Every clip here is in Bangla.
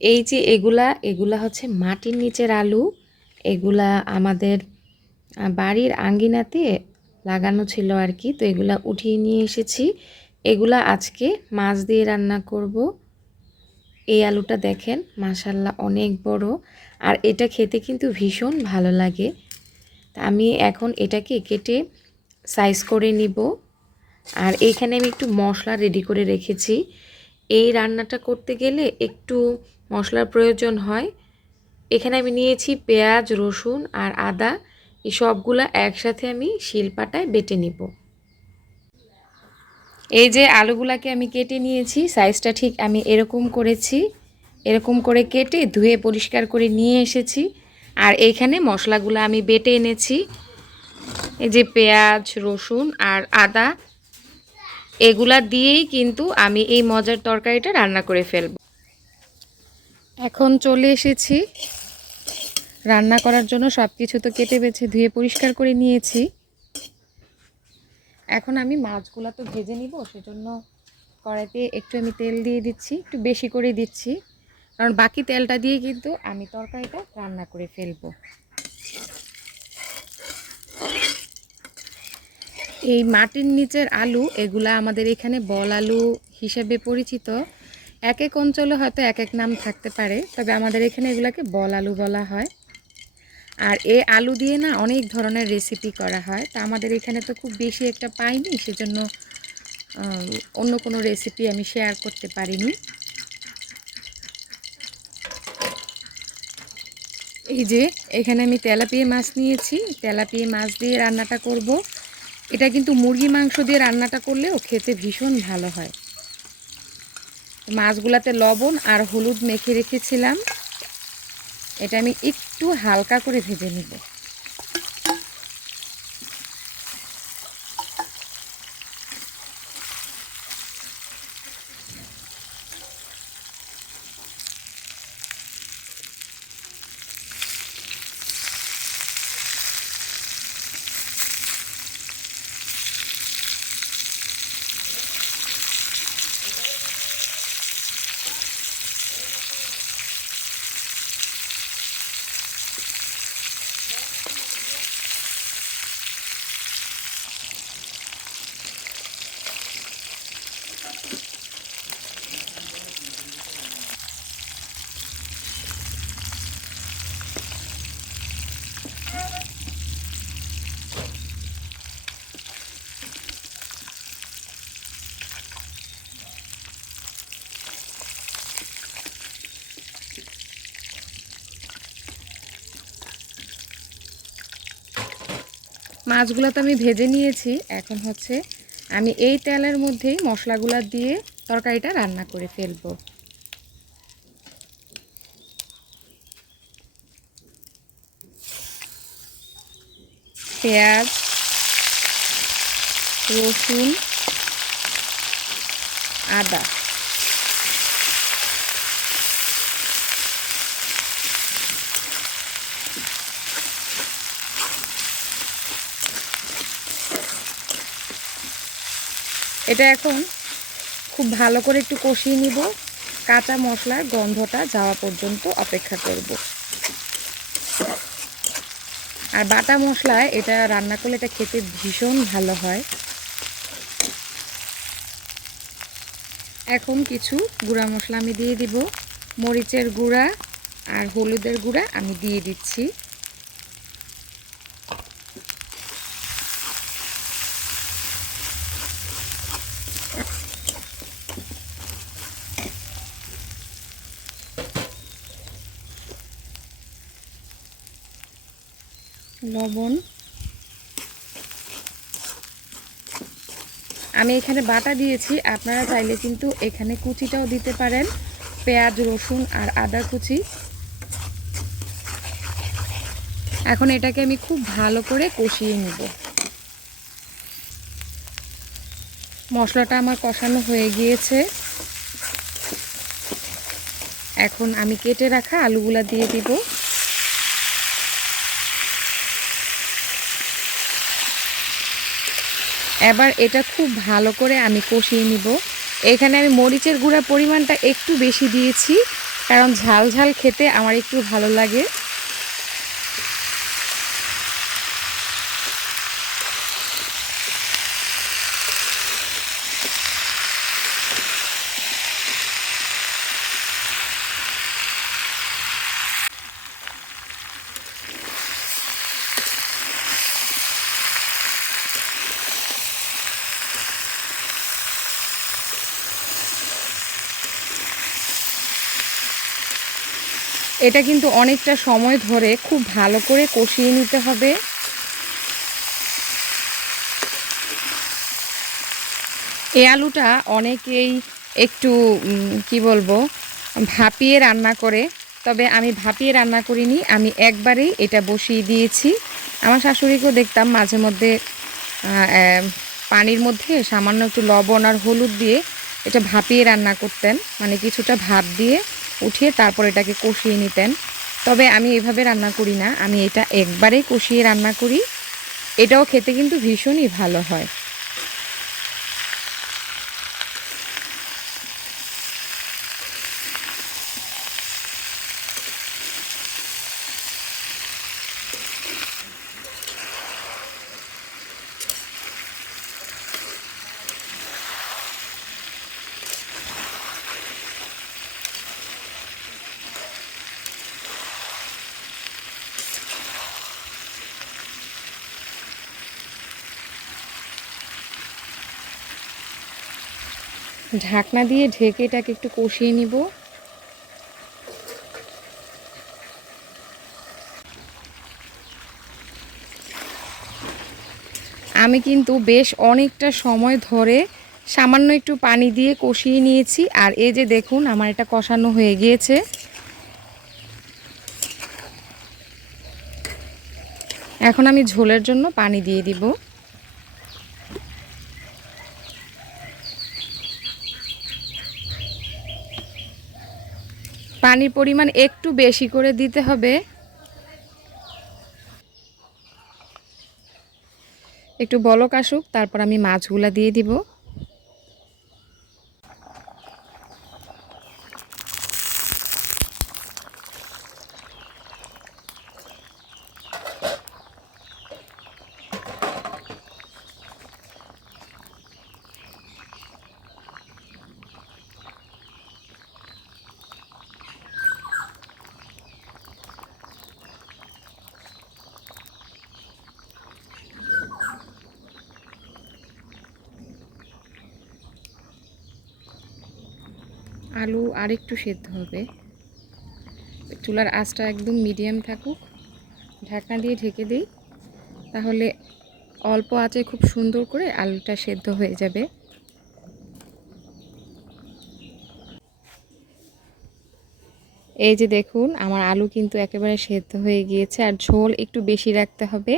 এই যে এগুলা এগুলা হচ্ছে মাটির নিচের আলু। এগুলা আমাদের বাড়ির আঙ্গিনাতে লাগানো ছিল আর কি, তো এগুলা উঠিয়ে নিয়ে এসেছি। এগুলা আজকে মাছ দিয়ে রান্না করব। এই আলুটা দেখেন মাশাল্লাহ অনেক বড়, আর এটা খেতে কিন্তু ভীষণ ভালো লাগে। তা আমি এখন এটাকে কেটে সাইজ করে নিব। আর এইখানে আমি একটু মশলা রেডি করে রেখেছি। এই রান্নাটা করতে গেলে একটু মশলার প্রয়োজন হয়। এখানে আমি নিয়েছি পেঁয়াজ, রসুন আর আদা। এই সবগুলা একসাথে আমি শিলপাটায় বেটে নিব। এই যে আলুগুলাকে আমি কেটে নিয়েছি, সাইজটা ঠিক আমি এরকম করেছি। এরকম করে কেটে ধুয়ে পরিষ্কার করে নিয়ে এসেছি। আর এইখানে মশলাগুলো আমি বেটে এনেছি। এই যে পেঁয়াজ, রসুন আর আদা, এগুলা দিয়েই কিন্তু আমি এই মজার তরকারিটা রান্না করে ফেলব। এখন চলে এসেছি রান্না করার জন্য। সব কিছু তো কেটে বেছে ধুয়ে পরিষ্কার করে নিয়েছি। এখন আমি মাছগুলো তো ভেজে নিব, সেজন্য কড়াইতে একটু আমি তেল দিয়ে দিচ্ছি, একটু বেশি করে দিচ্ছি, কারণ বাকি তেলটা দিয়ে কিন্তু আমি তরকারিটা রান্না করে ফেলব। এই মাটির নিচের আলু, এগুলা আমাদের এখানে বল আলু হিসেবে পরিচিত। এক এক অঞ্চলে হয়তো এক এক নাম থাকতে পারে, তবে আমাদের এখানে এগুলাকে বল আলু বলা হয়। আর এই আলু দিয়ে না অনেক ধরনের রেসিপি করা হয়, তা আমাদের এখানে তো খুব বেশি একটা পাইনি, সেজন্য অন্য কোনো রেসিপি আমি শেয়ার করতে পারিনি। এই যে এখানে আমি তেলাপিয়া মাছ নিয়েছি, তেলাপিয়া মাছ দিয়ে রান্নাটা করব। এটা কিন্তু মুরগি মাংস দিয়ে রান্নাটা করলেও খেতে ভীষণ ভালো হয়। মাছগুলাতে লবণ আর হলুদ মেখে রেখেছিলাম, এটা আমি একটু হালকা করে ভেজে নিব। মাছগুলো তো আমি ভেজে নিয়েছি, এখন হচ্ছে আমি এই তেলের মধ্যেই মশলাগুলো দিয়ে তরকারিটা রান্না করে ফেলব। পেঁয়াজ, রসুন, আদা, এটা এখন খুব ভালো করে একটু কষিয়ে নিব। কাঁচা মশলার গন্ধটা যাওয়া পর্যন্ত অপেক্ষা করব। আর বাটা মশলায় এটা রান্না করলে এটা খেতে ভীষণ ভালো হয়। এখন কিছু গুঁড়া মশলা আমি দিয়ে দিব। মরিচের গুঁড়া আর হলুদের গুঁড়া আমি দিয়ে দিচ্ছি। লবণ আমি এখানে বাটা দিয়েছি, আপনারা চাইলে কিন্তু এখানে কুচিটাও দিতে পারেন, পেঁয়াজ, রসুন আর আদা কুচি। এখন এটাকে আমি খুব ভালো করে কষিয়ে নেব। মশলাটা আমার কষানো হয়ে গিয়েছে, এখন আমি কেটে রাখা আলুগুলা দিয়ে দিব। এবার এটা খুব ভালো করে আমি কষিয়ে নিব। এখানে আমি মরিচের গুঁড়ার পরিমাণটা একটু বেশি দিয়েছি, কারণ ঝাল ঝাল খেতে আমার একটু ভালো লাগে। এটা কিন্তু অনেকটা সময় ধরে খুব ভালো করে কষিয়ে নিতে হবে। এই আলুটা অনেকেই একটু কি বলবো ভাপিয়ে রান্না করে, তবে আমি ভাপিয়ে রান্না করিনি, আমি একবারেই এটা বসিয়ে দিয়েছি। আমার শাশুড়িকেও দেখতাম মাঝে মধ্যে পানির মধ্যে সামান্য একটু লবণ আর হলুদ দিয়ে এটা ভাপিয়ে রান্না করতেন, মানে কিছুটা ভাপ দিয়ে উঠিয়ে তারপর এটাকে কষিয়ে নিতেন। তবে আমি এভাবে রান্না করি না, আমি এটা একবারেই কষিয়ে রান্না করি। এটাও খেতে কিন্তু ভীষণই ভালো হয়। ঢাকনা দিয়ে ঢেকে এটাকে একটু কষিয়ে নিব। আমি কিন্তু বেশ অনেকটা সময় ধরে সামান্য একটু পানি দিয়ে কষিয়ে নিয়েছি, আর এই যে দেখুন আমার এটা কষানো হয়ে গিয়েছে। এখন আমি ঝোলের জন্য পানি দিয়ে দিব। পানির পরিমাণ একটু বেশি করে দিতে হবে। একটু বলক আসুক, তারপর আমি মাছগুলা দিয়ে দিব। আলু আরেকটু সেদ্ধ হবে। চুলার আঁচটা একদম মিডিয়াম থাকুক, ঢাকনা দিয়ে ঢেকে দিই, তাহলে অল্প আঁচে খুব সুন্দর করে আলুটা সেদ্ধ হয়ে যাবে। এই যে দেখুন আমার আলু কিন্তু একেবারে সেদ্ধ হয়ে গিয়েছে, আর ঝোল একটু বেশি রাখতে হবে,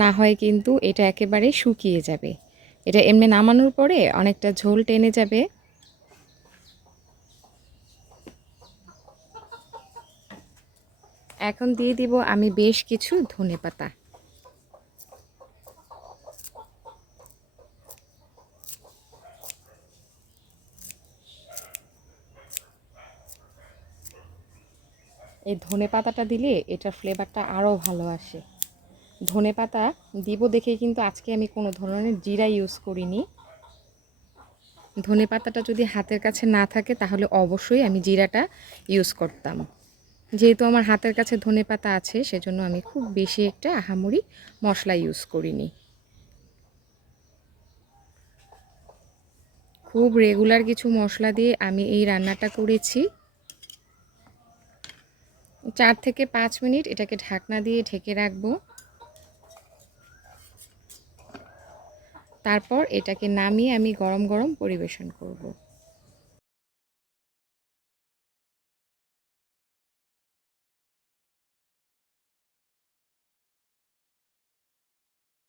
না হয় কিন্তু এটা একেবারে শুকিয়ে যাবে। এটা এমনি নামানোর পরে অনেকটা ঝোল টেনে যাবে। এখন দিয়ে দিব আমি বেশ কিছু ধনেপাতা। এই ধনেপাতাটা দিলে এটার ফ্লেভারটা আরও ভালো আসে। ধনেপাতা দিব দেখে কিন্তু আজকে আমি কোনো ধরনের জিরা ইউজ করিনি। ধনেপাতাটা যদি হাতের কাছে না থাকে তাহলে অবশ্যই আমি জিরাটা ইউজ করতাম। যেহেতু আমার হাতের কাছে ধনেপাতা আছে, সেজন্য আমি খুব বেশি একটা আহামরি মশলা ইউজ করিনি। খুব রেগুলার কিছু মশলা দিয়ে আমি এই রান্নাটা করেছি। 4 থেকে 5 মিনিট এটাকে ঢাকনা দিয়ে ঢেকে রাখবো। তারপর এটাকে নামিয়ে আমি গরম গরম পরিবেশন করব।